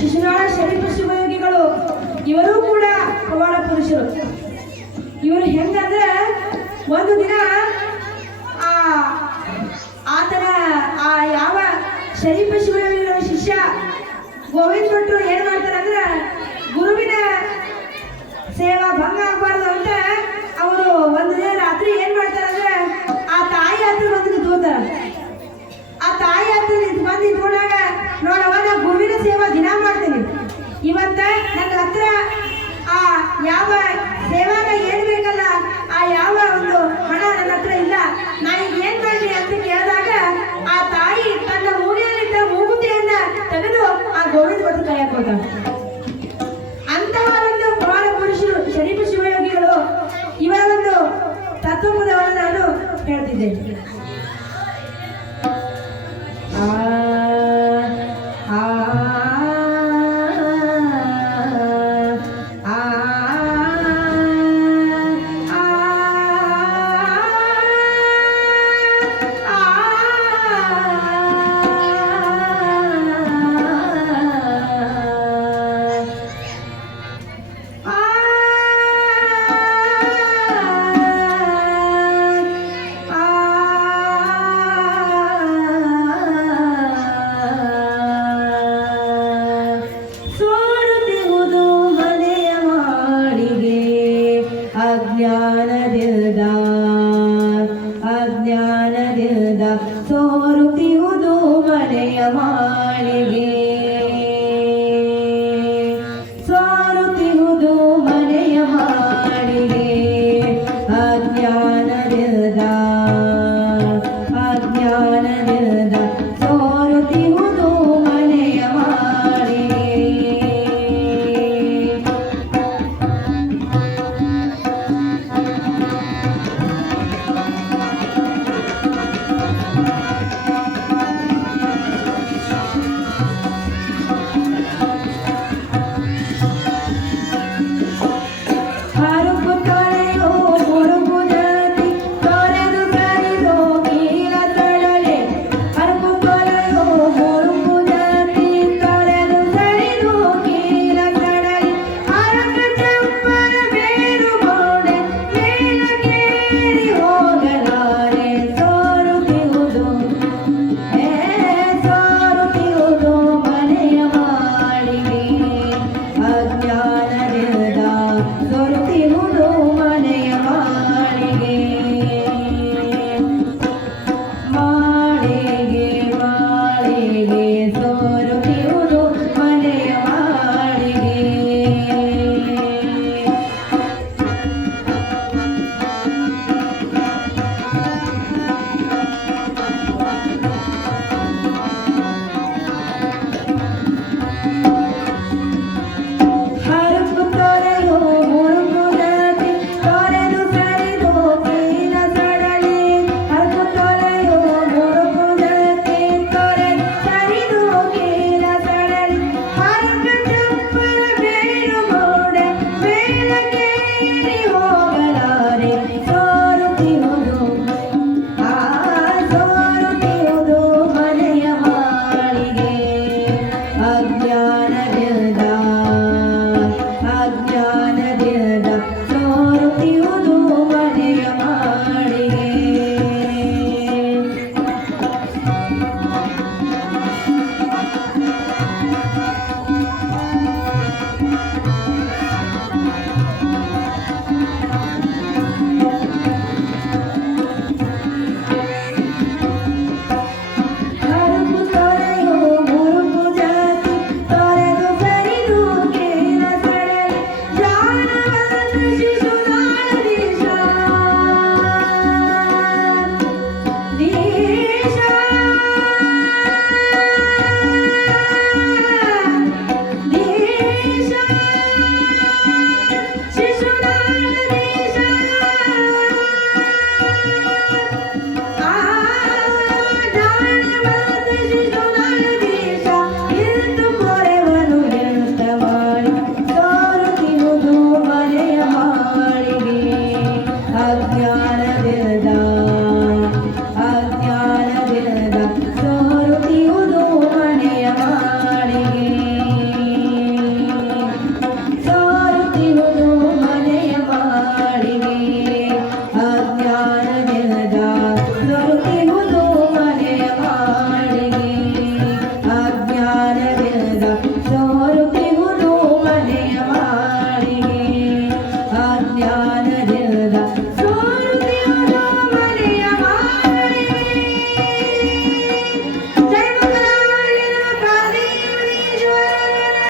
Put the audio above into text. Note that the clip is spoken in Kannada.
ಶಿಶುನಾಳ ಶರೀಫ ಶಿವಯೋಗಿಗಳು ಇವರು ಕೂಡ ಪವಾಡ ಪುರುಷರು. ಇವರು ಹೆಂಗಂದ್ರೆ ಒಂದು ದಿನ ಆತನ ಯಾವ ಶರೀಫ ಶಿವಯೋಗಿಗಳ ಶಿಷ್ಯ ಗೋವಿಂದ ಭಟ್ರು ಏನ್ ಮಾಡ್ತಾರೆ ಅಂದ್ರೆ ಗುರುವಿನ ಸೇವಾ ಭಂಗ ಆಗಬಾರ್ದು ಅಂತ ಅವರು ಒಂದು ದಿನ ರಾತ್ರಿ ಏನ್ ಮಾಡ್ತಾರೆ ಅಂದ್ರೆ ಆ ತಾಯಿ ಹತ್ರ ಬಂದು ನಿಂತ್ಕೋತಾರ. ಆ ತಾಯಿ ಹತ್ರ ಬಂದು ನಿಂತ್ಕೊಂಡಾಗ ನೋಡವ ನಾ ಗುರುವಿನ ಸೇವಾ ದಿನ ಮಾಡ್ತೀನಿ, ಇವತ್ತ ನನ್ನ ಹತ್ರ ಆ ಯಾವ ಸೇವಾಗ ಏನ್ ಬೇಕಲ್ಲ ಆ ಯಾವ ಒಂದು ಹಣ ನನ್ನ ಹತ್ರ ಇಲ್ಲ, ನಾ ಈಗ ಏನ್ ಮಾಡ್ಲಿ ಅಂತ ಕೇಳಿದಾಗ ಆ ತಾಯಿ ತನ್ನ ಮೂಗಿನಲ್ಲಿದ್ದ ಮೂಗುತಿಯನ್ನ ತೆಗೆದು ಆ ಗೋವಿಂದ ಭಟ್ರು ಕೈ ಹಾಕೊಳ್ತಾಳೆ.